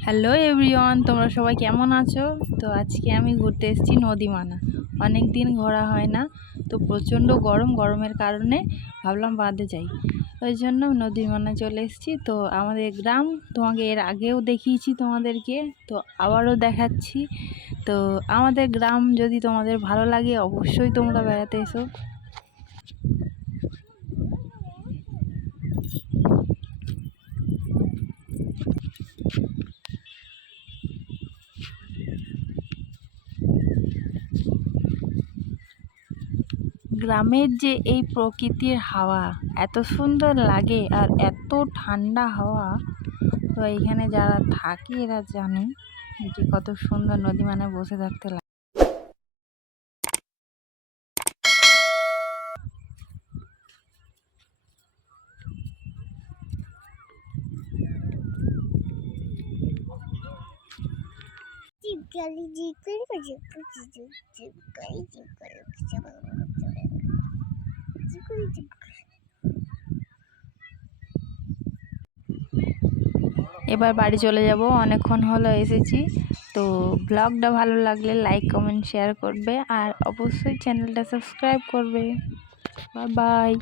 Hello everyone, তোমরা সবাই কেমন আছো? তো আজকে আমি ঘুরতে এসেছি নদীমানা। অনেক দিন ঘোরা হয় না, তো প্রচণ্ড গরমের কারণে ভাবলাম বাদে যাই। ওই জন্য নদীমানা চলে এসেছি। তো আমাদের গ্রাম তোমাকে এর আগেও দেখিয়েছি তোমাদেরকে, তো আবারও দেখাচ্ছি। তো আমাদের গ্রাম যদি তোমাদের ভালো লাগে অবশ্যই তোমরা বেড়াতে এসো। গ্রামের যে এই প্রকৃতির হাওয়া এত সুন্দর লাগে আর এত ঠান্ডা হাওয়া, তো এইখানে যারা থাকে এরা জানে যে কত সুন্দর নদী মানে বসে থাকতে লাগে। এবার বাড়ি চলে যাব, অনেকক্ষণ হলো এসেছি। তো ব্লগটা ভালো লাগলে লাইক কমেন্ট শেয়ার করবে আর অবশ্যই চ্যানেলটা সাবস্ক্রাইব করবে। Bye bye.